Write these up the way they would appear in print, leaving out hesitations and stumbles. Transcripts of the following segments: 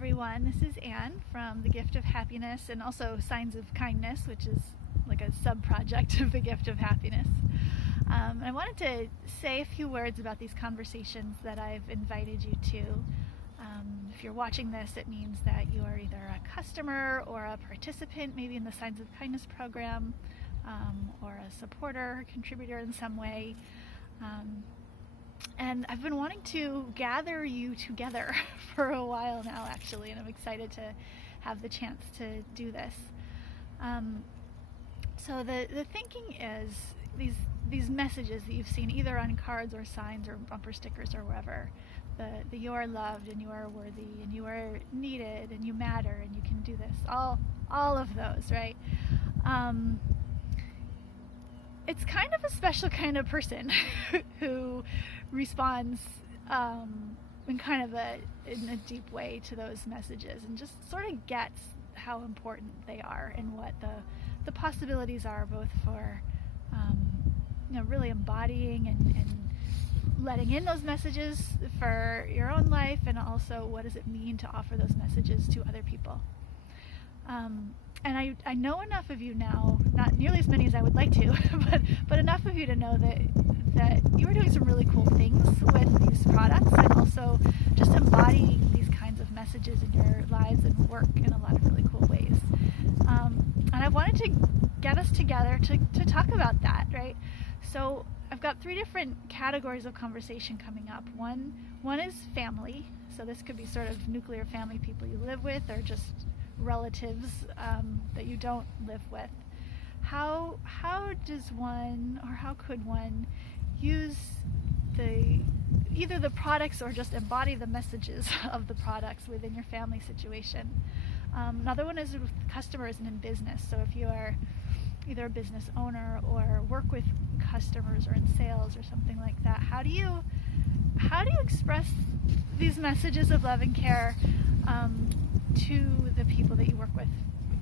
everyone. This is Anne from The Gift of Happiness and also Signs of Kindness, which is like a sub-project of The Gift of Happiness. I wanted to say a few words about these conversations that I've invited you to. If you're watching this, it means that you are either a customer or a participant, maybe in the Signs of Kindness program, or a supporter, contributor in some way. And I've been wanting to gather you together for a while now, actually, and I'm excited to have the chance to do this. So the thinking is these messages that you've seen either on cards or signs or bumper stickers or wherever, the you are loved and you are worthy and you are needed and you matter and you can do this, all of those, right? It's kind of a special kind of person who responds in kind of in a deep way to those messages and just sort of gets how important they are and what the possibilities are, both for really embodying and letting in those messages for your own life, and also what does it mean to offer those messages to other people. And I know enough of you now, not nearly as many as I would like to, but enough of you to know that you are doing some really cool things with these products and also just embodying these kinds of messages in your lives and work in a lot of really cool ways. And I wanted to get us together to talk about that, right? So I've got 3 different categories of conversation coming up. One is family. So this could be sort of nuclear family, people you live with, or just relatives that you don't live with. How does one, or how could one use either the products or just embody the messages of the products within your family situation? Another one is with customers and in business. So if you are either a business owner or work with customers or in sales or something like that, how do you express these messages of love and care to the people that you work with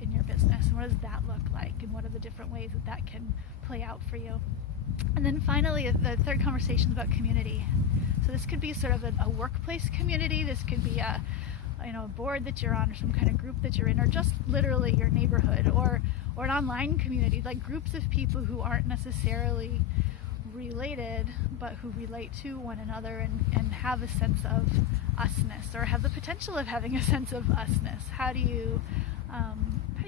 in your business, and what does that look like, and what are the different ways that can play out for you? And then finally, the third conversation is about community. So this could be sort of a workplace community. This could be a board that you're on, or some kind of group that you're in, or just literally your neighborhood, or an online community, like groups of people who aren't necessarily related but who relate to one another and have a sense of usness, or have the potential of having a sense of usness. How do you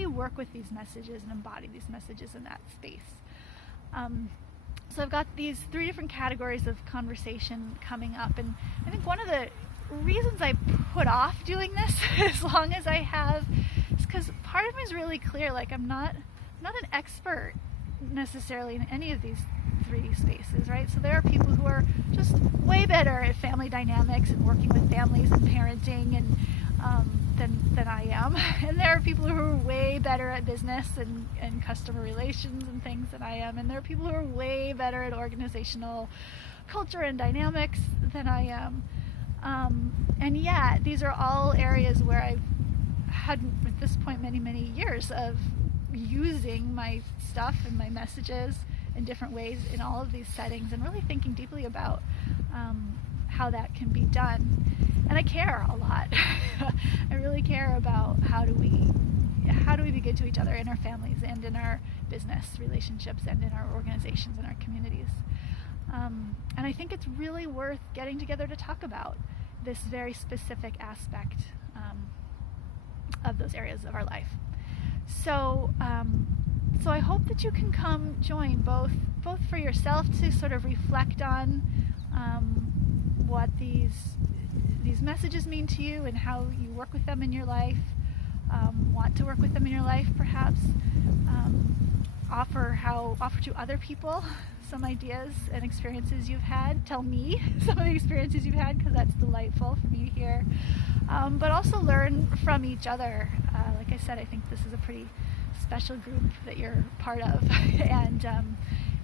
work with these messages and embody these messages in that space? So I've got these 3 different categories of conversation coming up, and I think one of the reasons I put off doing this as long as I have is because part of me is really clear, like I'm not an expert necessarily in any of these 3 spaces, right? So there are people who are just way better at family dynamics and working with families and parenting and than I am, and there are people who are way better at business and customer relations and things than I am, and there are people who are way better at organizational culture and dynamics than I am. And yet these are all areas where I've had at this point many years of using my stuff and my messages in different ways in all of these settings, and really thinking deeply about how that can be done. And I care a lot. I really care about how do we be good to each other in our families and in our business relationships and in our organizations and our communities. And I think it's really worth getting together to talk about this very specific aspect of those areas of our life. So I hope that you can come join, both for yourself to sort of reflect on what these messages mean to you and how you work with them in your life, want to work with them in your life perhaps, offer to other people some ideas and experiences you've had. Tell me some of the experiences you've had, because that's delightful for me to hear. But also learn from each other. Like I said, I think this is a pretty special group that you're part of, and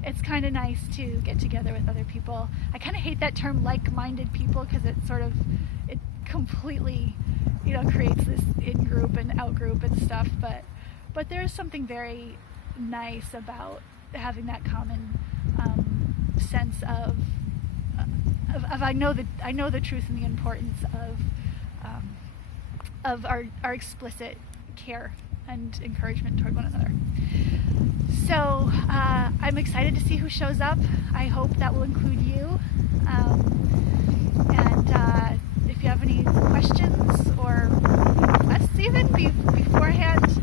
it's kind of nice to get together with other people. I kind of hate that term like-minded people, because it completely creates this in-group and out-group and stuff, but there's something very nice about having that common sense of I know the truth and the importance of our explicit care and encouragement toward one another. So I'm excited to see who shows up. I hope that will include you. And if you have any questions or requests even beforehand,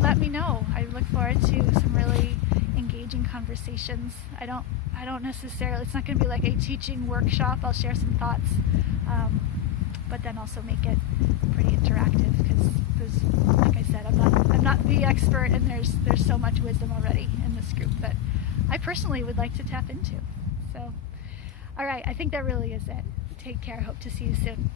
let me know. I look forward to some really engaging conversations. I don't necessarily, it's not going to be like a teaching workshop. I'll share some thoughts, but then also make it pretty interactive, because there's, like I said, I'm not the expert, and there's so much wisdom already in this group that I personally would like to tap into. So, all right, I think that really is it. Take care. Hope to see you soon.